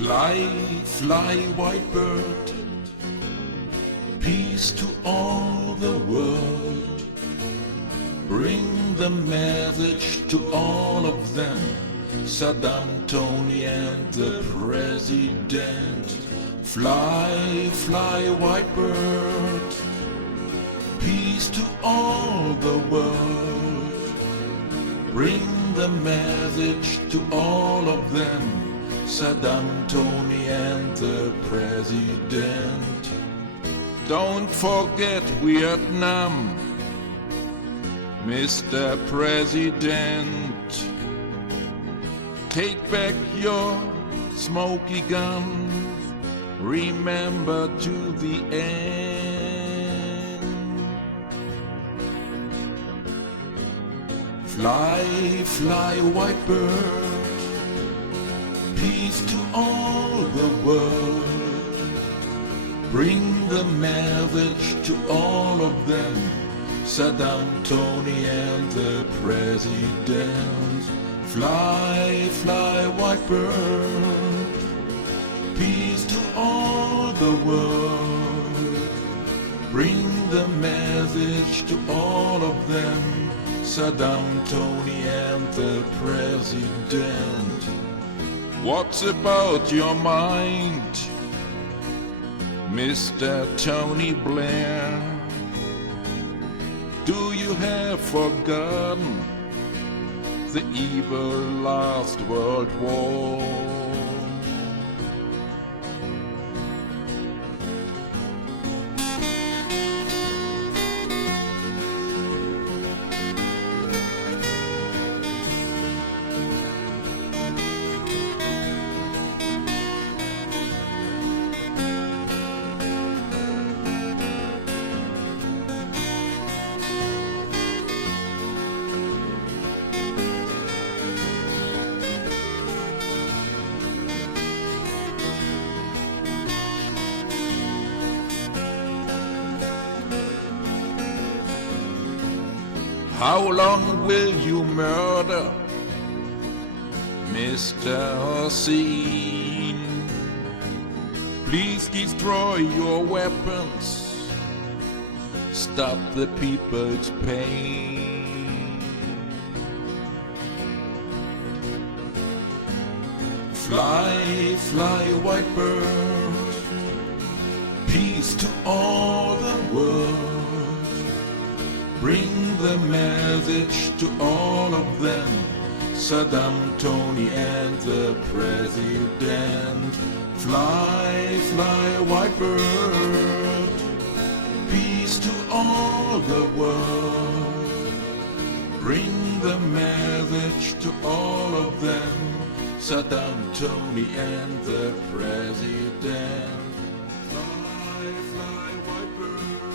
Fly, fly, white bird, peace to all the world. Bring the message to all of them, Saddam, Tony and the President. Fly, fly, white bird, peace to all the world. Bring the message to all of them, Saddam, Tony and the President. Don't forget Vietnam, Mr. President. Take back your smoky gun, remember to the end. Fly, fly, white bird, peace to all the world. Bring the message to all of them, Saddam, Tony and the President. Fly, fly, white bird, peace to all the world. Bring the message to all of them, Saddam, Tony and the President. What's about your mind, Mr. Tony Blair? Do you have forgotten the evil last World War? How long will you murder Mr. Hussein? Please destroy your weapons, stop the people's pain. Fly, fly, white bird, peace to all the world. Bring the message to all of them, Saddam, Tony and the President. Fly, fly, white bird, peace to all the world. Bring the message to all of them, Saddam, Tony and the President. Fly, fly, white bird.